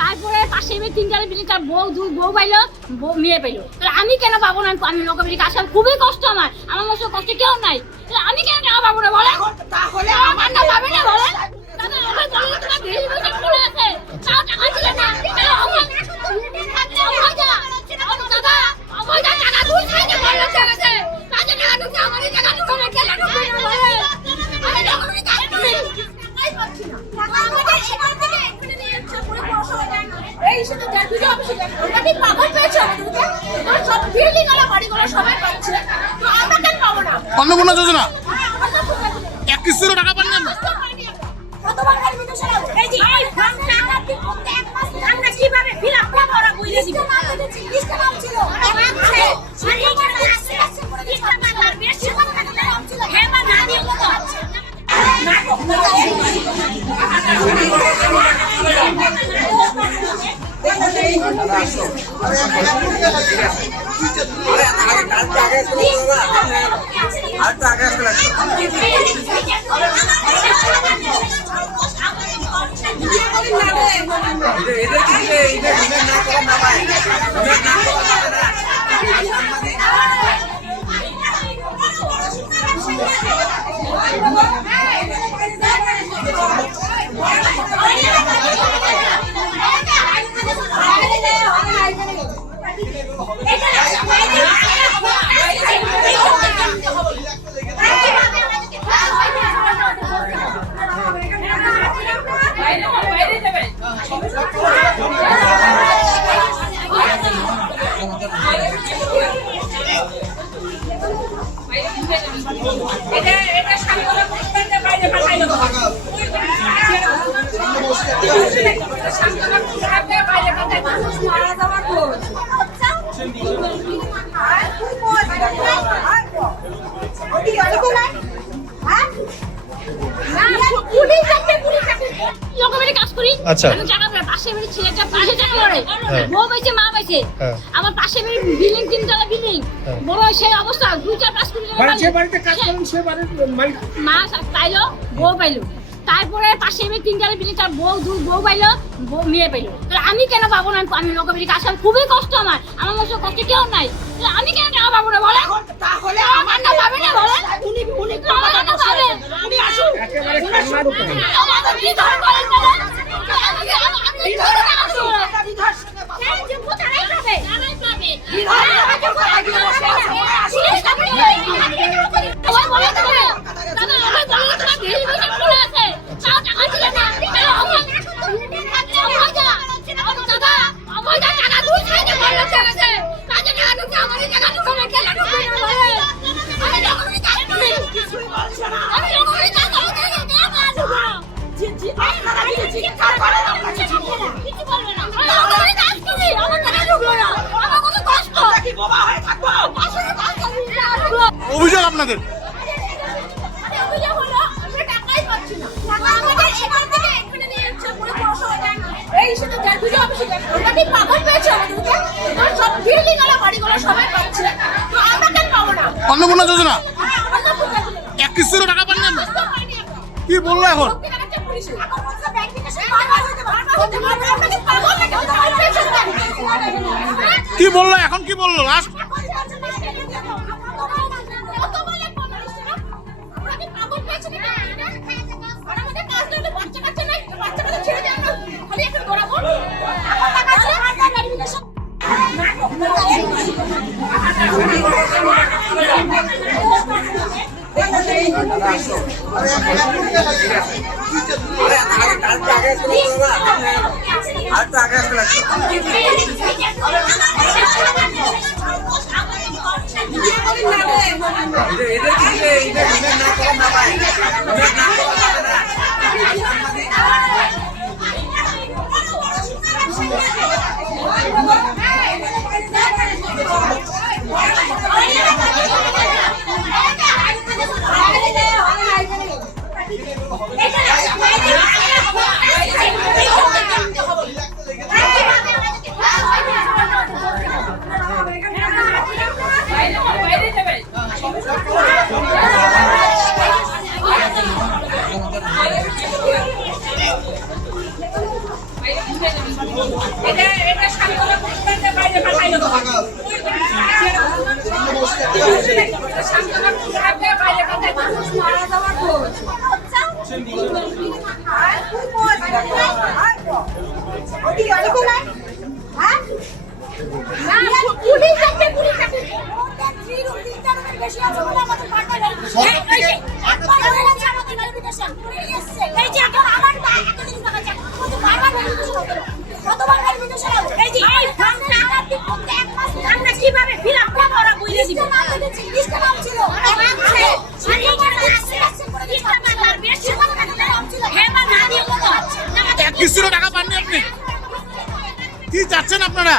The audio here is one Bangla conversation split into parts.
তারপরে পাশে তিনটার বিল্ডিং, তার বউ পাইলো, মেয়ে পাইলো। আমি কেন পাবো না? আমি লোকের বাড়ি কাজ খুবই কষ্ট, আমার মতো কষ্ট কেউ নাই, আমি কেন টাকা পাবো না বলে? তাহলে আমার না পাবে না বলে? অন্নপূর্ণা যোজনা 21 টাকা পান না? আচ্ছা, পাশে বাড়ির ছেলেটা পাশে টাকা লড়ে, বউ পাইছে, মা পাইছে। আমার পাশে বাড়ির বিল্ডিং, তিনতলা বিল্ডিং, বড় সেই অবস্থা, 2-4-5 কোটি টাকা মা পাইলো, বউ পাইলো। তারপরে পাশে তিনতলা বিল্ডিং, তার বউ পাইলো, মেয়ে পাইলো। আমি কেন পাবো না? আমি লোকের বাড়ি কাজ খুবই কষ্ট, আমার মতো কষ্ট কেউ নাই, আমি কেন টাকা পাবো না বলে? তাহলে আমার না পাবে না বলে? অভিযোগ আপনাদের? অন্নপূর্ণা যোজনা 21 টাকা পান না? কি বললো এখন? কি বললো এখন? কি বললো লাস্ট? কিস্তিরও টাকা পাননি আপনি? কি চাচ্ছেন আপনারা?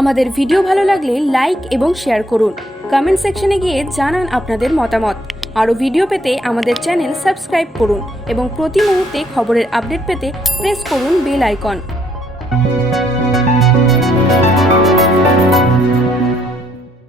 আমাদের ভিডিও ভালো লাগলে লাইক এবং শেয়ার করুন। কমেন্ট সেকশনে গিয়ে জানান আপনাদের মতামত। আরও ভিডিও পেতে আমাদের চ্যানেল সাবস্ক্রাইব করুন এবং প্রতি মুহূর্তে খবরের আপডেট পেতে প্রেস করুন বেল আইকন।